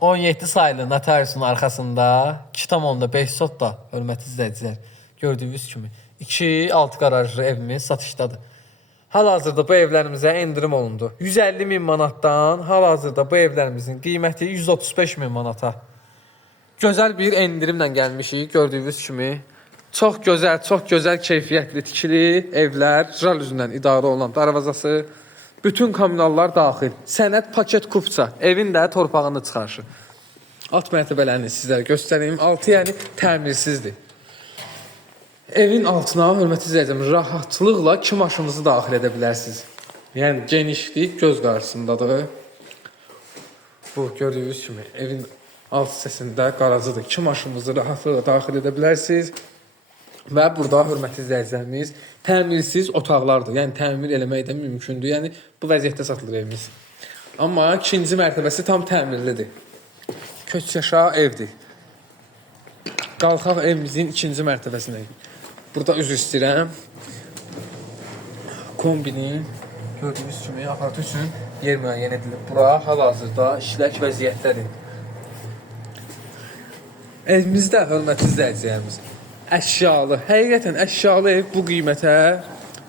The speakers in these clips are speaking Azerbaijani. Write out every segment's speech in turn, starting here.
17 sayılı notariusun arxasında 2,5 sotda, hörmətli izləyicilər, gördüyünüz kimi 2-6 qarajlı evimiz satışdadır. Hal-hazırda bu evlərimizə endirim olundu. 150 min manatdan hal-hazırda bu evlərimizin qiyməti 135 min manata. Gözəl bir endirimlə gəlmişik, gördüyünüz kimi. Çox gözəl keyfiyyətli tikili evlər, JAL üzündən idarə olunan darvazası, bütün kommunallar daxil. Sənəd paket kupça, evin də torpağını çıxarışır. Alt mərtəbələrini sizlərə göstəreyim. Altı yəni təmirsizdir. Evin altına, hörmətli izləyicim, rahatlıqla 2 maşınınızı daxil edə bilərsiniz. Yəni genişlik göz qarşısındadır. Bu gördüyünüz kimi evin alt hissəsində qarajıdır. 2 maşınınızı rahatlıqla daxil edə bilərsiniz. Və burada hörmətli izləyicilərimiz təmirsiz otaqlardır. Yəni təmir eləmək də mümkündür. Yəni bu vəziyyətdə satılır evimiz. Amma ikinci mərtəbəsi tam təmirlidir. Köç yaşa evdir. Qalxaq evimizin ikinci mərtəbəsinə. Burada üzr istəyirəm. Kombinin gördüyünüz kimi aparat üçün yer müəyyən edilib. Bura hal-hazırda işlək vəziyyətdədir. Evimizdə hörmətli izləyicilərimiz əşyalı, həqiqətən əşyalı ev bu qiymətə,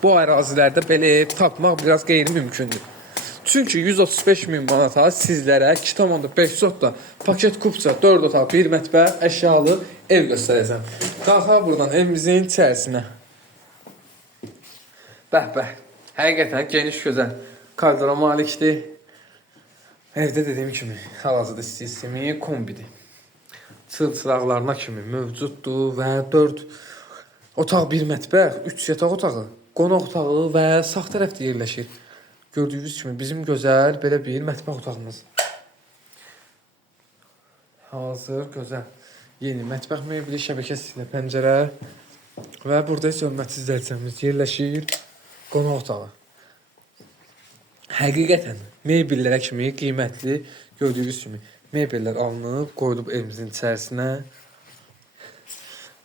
bu ərazilərdə belə ev tapmaq biraz qeyri-mümkündür. Çünki 135 min manata sizlərə 2,5 sotda paket kupça, 4 otaq, 1 mətbəx, əşyalı ev göstərəcəm. Qalxaq buradan evimizin içərisinə. Bəh, həqiqətən geniş gözəl koridora malikdir. Evdə dediyim kimi hal-hazırda sistemi kombidir. Çılçıraqlarına kimi mövcuddur və 4 otaq, 1 mətbəx, 3 yataq otağı, qonaq otağı və sağ tərəfdə yerləşir. Gördüyünüz kimi bizim gözəl belə bir mətbəx otağımız. Hazır, gözəl. Yeni mətbəx mebeli, şəbəkə sistemli pəncərə və burada isə hörmətli izləyicilərimiz yerləşir qonaq otağı. Həqiqətən mebellərə kimi qiymətli, gördüyünüz kimi mebellər alınıb, qoyulub evimizin içərisinə.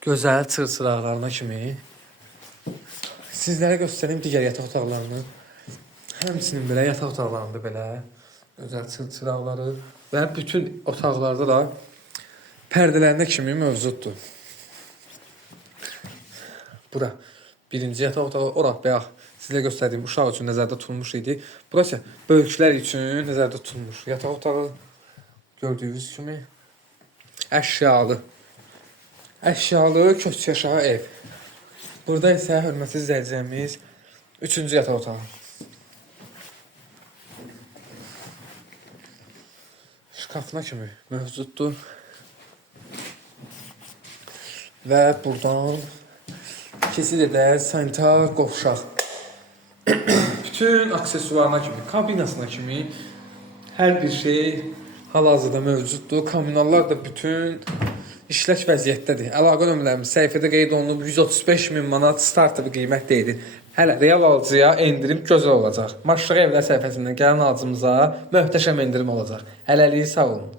Gözəl çırçıraqlarına kimi. Sizlərə göstəreyim digər yataq otaqlarını. Həmçinin belə yataq otaqlarında belə gözəl çırçıraqları və bütün otaqlarda da pərdələrində kimi mövcuddur. Bura birinci yataq otağı, ora bayaq sizə göstərdiyim uşaq üçün nəzərdə tutulmuş idi. Burası böyüklər üçün nəzərdə tutulmuş yataq otağı. Gördüyünüz kimi əşyalı köç yaşa ev. Burada isə hörmətli izləyicilərimiz 3-cü yataq otağı. Şkafına kimi mövcuddur. Və buradan keçid edər sanitar qovşaq. Bütün aksesuarına kimi, kabinasına kimi hər bir şey hal-hazırda mövcuddur. Kommunallar da bütün işlək vəziyyətdədir. Əlaqə nömrələrimiz səhifədə qeyd olunub. 135 min manat startı bir qiymət deyilir. Hələ real alıcıya endirim gözəl olacaq. Maşraq evlər səhifəsindən gələn alıcımıza möhtəşəm endirim olacaq. Hələlik sağ olun.